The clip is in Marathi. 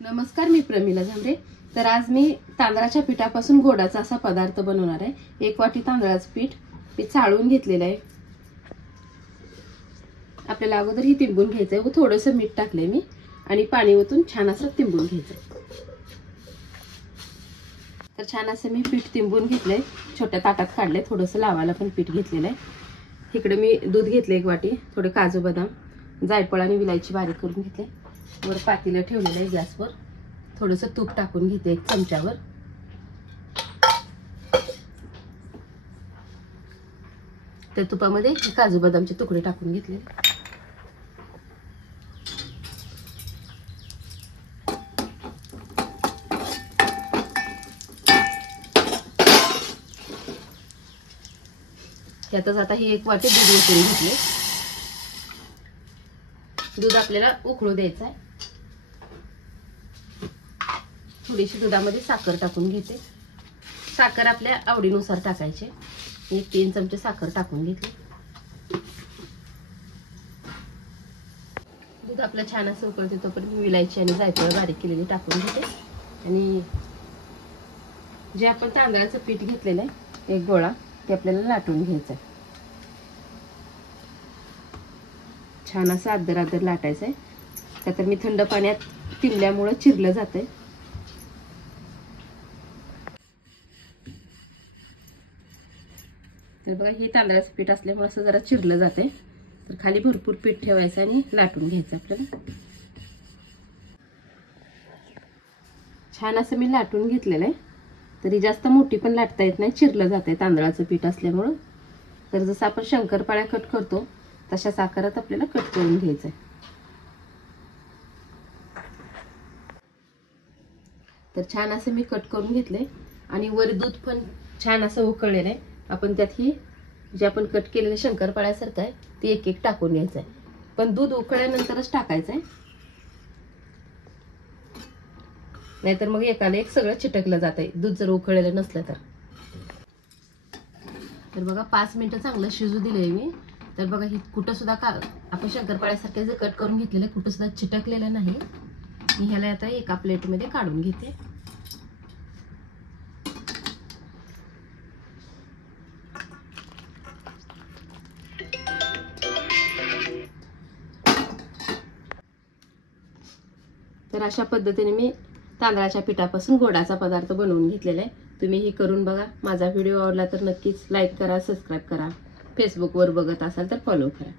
नमस्कार, मी प्रमिला झांबरे। तर आज मी तांदळाच्या पिठापासून गोडाचा असा पदार्थ बनवणार आहे। 1 वाटी तांदळाचं पीठ मी चाळून घेतलेलं आहे। आपल्याला अगोदर ही तिंबून घ्यायचं आहे व थोडंसं मीठ टाकले मी आणि पाणी ओतून छान असं तिंबून घ्यायचं। तर छान असं मी पीठ तिंबून घेतलंय, छोट्या ताटात काढले, थोडंसं लावायला पण पीठ घेतलेलं आहे। इकडे मी दूध घेतले 1 वाटी, थोडे काजू बदाम, जायफळ आणि विलायची बारीक करून घेतले। वर पातेलं ठेवलेलं आहे गॅसवर, थोडंसं तूप टाकून घेते 1 चमचावर। त्या तुपामध्ये काजू बदामचे तुकडे टाकून घेतले। त्यातच आता ही 1 वाटी दूध ओतून घेतले। दूध आपल्याला उकळू द्यायचं आहे। थोडीशी दुधामध्ये साखर टाकून घेते। साखर आपल्या आवडीनुसार टाकायचे। 3 चमचे साखर टाकून घेतली। दूध आपलं छान असं उकळते तोपर्यंत विलायची आणि जायफळ बारीक केलेली टाकून घेते। आणि जे आपण तांदळाचं पीठ घेतलेलं आहे 1 गोळा, ते आपल्याला लाटून घ्यायचं आहे। छान असं आदर लाटायचं आहे। त्यात मी थंड पाण्यात तिंबल्यामुळे चिरलं जाते। तर बघा, हे तांदळाचं पीठ असल्यामुळे असं जरा चिरलं जाते। तर खाली भरपूर पीठ ठेवायचं आणि लाटून घ्यायचं आपल्याला। छान असं मी लाटून घेतलेलं आहे। तरी जास्त मोठी पण लाटता येत नाही, चिरलं जाते तांदळाचं पीठ असल्यामुळे। तर जसं आपण शंकरपाळ्या कट करतो तशाच आकारात आपल्याला कट करून घ्यायचं आहे। तर छान असं मी कट करून घेतले आणि वर दूध पण छान असं उकळलेलं आहे। आपण त्यात ही जे आपण कट केलेले शंकरपाळ्यासारखं आहे ते 1-1 टाकून घ्यायचं आहे, पण दूध उकळल्यानंतरच टाकायचं आहे, नाहीतर मग एकाला एक सगळं चिटकलं जातंय दूध जर उकळलेलं नसलं तर। तर बघा 5 मिनिटं चांगलं शिजू दिले मी। तर बघा, ही कुठं सुद्धा आपण शंकरपाळ्यासारखे जे कट करून घेतलेले कुठं सुद्धा चिटकलेलं नाही। मी ह्याला आता एका प्लेटमध्ये काढून घेते। तर अशा पद्धतीने मी तांदळाच्या पिठापासून गोडाचा पदार्थ बनवून घेतलेला आहे। तुम्ही हे करून बघा। माझा व्हिडिओ आवडला तर नक्कीच लाईक करा, सबस्क्राईब करा। फेसबुकवर बघत असाल तर फॉलो करा।